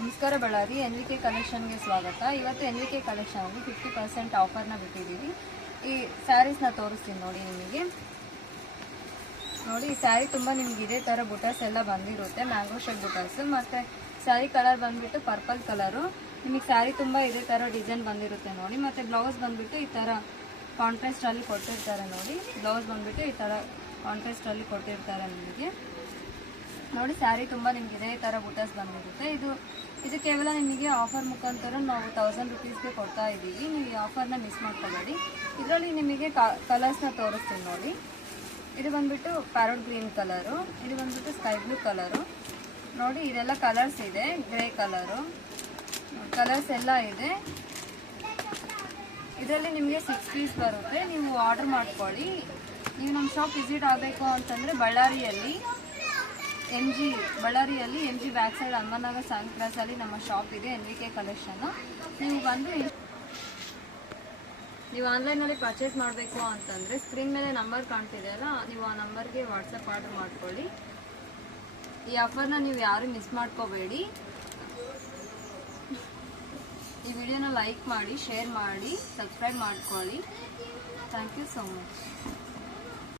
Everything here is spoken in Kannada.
ನಮಸ್ಕಾರ ಬಳ್ಳಾರಿ NVK ಕಲೆಕ್ಷನ್ಗೆ ಸ್ವಾಗತ. ಇವತ್ತು NVK ಕಲೆಕ್ಷನಲ್ಲಿ 50% ಆಫರ್ನ ಬಿಟ್ಟಿದ್ದೀವಿ. ಈ ಸ್ಯಾರೀಸ್ನ ತೋರಿಸ್ತೀನಿ ನೋಡಿ ನಿಮಗೆ. ನೋಡಿ ಈ ಸ್ಯಾರಿ ತುಂಬ ನಿಮ್ಗೆ ಇದೇ ಥರ ಬುಟಸ್ ಎಲ್ಲ ಬಂದಿರುತ್ತೆ, ಮ್ಯಾಂಗೋ ಶೇಡ್ ಬುಟಸ್. ಮತ್ತು ಸ್ಯಾರಿ ಕಲರ್ ಬಂದುಬಿಟ್ಟು ಪರ್ಪಲ್ ಕಲರು. ನಿಮಗೆ ಸ್ಯಾರಿ ತುಂಬ ಇದೇ ಥರ ಡಿಸೈನ್ ಬಂದಿರುತ್ತೆ ನೋಡಿ. ಮತ್ತು ಬ್ಲೌಸ್ ಬಂದುಬಿಟ್ಟು ಈ ಥರ ಕಾಂಟ್ರಾಸ್ಟಲ್ಲಿ ಕೊಟ್ಟಿರ್ತಾರೆ ನೋಡಿ. ಬ್ಲೌಸ್ ಬಂದುಬಿಟ್ಟು ಈ ಥರ ಕಾಂಟ್ರಾಸ್ಟಲ್ಲಿ ಕೊಟ್ಟಿರ್ತಾರೆ ನಿಮಗೆ ನೋಡಿ. ಸ್ಯಾರಿ ತುಂಬ ನಿಮ್ಗೆ ಇದೇ ಥರ ಬುಟಸ್ ಬಂದಿರುತ್ತೆ. ಇದು ಕೇವಲ ನಿಮಗೆ ಆಫರ್ ಮುಖಾಂತರ ನಾವು 1000 ರುಪೀಸ್ಗೆ ಕೊಡ್ತಾ ಇದ್ದೀವಿ. ನೀವು ಈ ಆಫರ್ನ ಮಿಸ್ ಮಾಡ್ಕೊಬೇಡಿ. ಇದರಲ್ಲಿ ನಿಮಗೆ ಕಲರ್ಸ್ನ ತೋರಿಸ್ತೀನಿ ನೋಡಿ. ಇದು ಬಂದುಬಿಟ್ಟು ಪ್ಯಾರೋಟ್ ಗ್ರೀನ್ ಕಲರು, ಇದು ಬಂದುಬಿಟ್ಟು ಸ್ಕೈ ಬ್ಲೂ ಕಲರು ನೋಡಿ. ಇದೆಲ್ಲ ಕಲರ್ಸ್ ಇದೆ, ಗ್ರೇ ಕಲರು ಕಲರ್ಸ್ ಎಲ್ಲ ಇದೆ. ಇದರಲ್ಲಿ ನಿಮಗೆ 6 ಪೀಸ್ ಬರುತ್ತೆ. ನೀವು ಆರ್ಡರ್ ಮಾಡ್ಕೊಳ್ಳಿ. ನೀವು ನಮ್ಮ ಶಾಪ್ ವಿಸಿಟ್ ಆಗಬೇಕು ಅಂತಂದರೆ ಬಳ್ಳಾರಿಯಲ್ಲಿ ಎಮ್ ಜಿ ಬ್ಯಾಕ್ ಸೈಡ್ ಹನುಮನಗರ್ ಸನ್ ಕ್ರಾಸಲ್ಲಿ ನಮ್ಮ ಶಾಪ್ ಇದೆ, NVK ಕಲೆಕ್ಷನ್ನು. ನೀವು ಬಂದು ನೀವು ಆನ್ಲೈನಲ್ಲಿ ಪರ್ಚೇಸ್ ಮಾಡಬೇಕು ಅಂತಂದರೆ ಸ್ಕ್ರೀನ್ ಮೇಲೆ ನಂಬರ್ ಕಾಣ್ತಿದೆ ಅಲ್ಲ, ನೀವು ಆ ನಂಬರ್ಗೆ ವಾಟ್ಸಪ್ ಆರ್ಡರ್ ಮಾಡ್ಕೊಳ್ಳಿ. ಈ ಆಫರ್ನ ನೀವು ಯಾರು ಮಿಸ್ ಮಾಡ್ಕೋಬೇಡಿ. ಈ ವಿಡಿಯೋನ ಲೈಕ್ ಮಾಡಿ, ಶೇರ್ ಮಾಡಿ, ಸಬ್ಸ್ಕ್ರೈಬ್ ಮಾಡ್ಕೊಳ್ಳಿ. Thank you so much.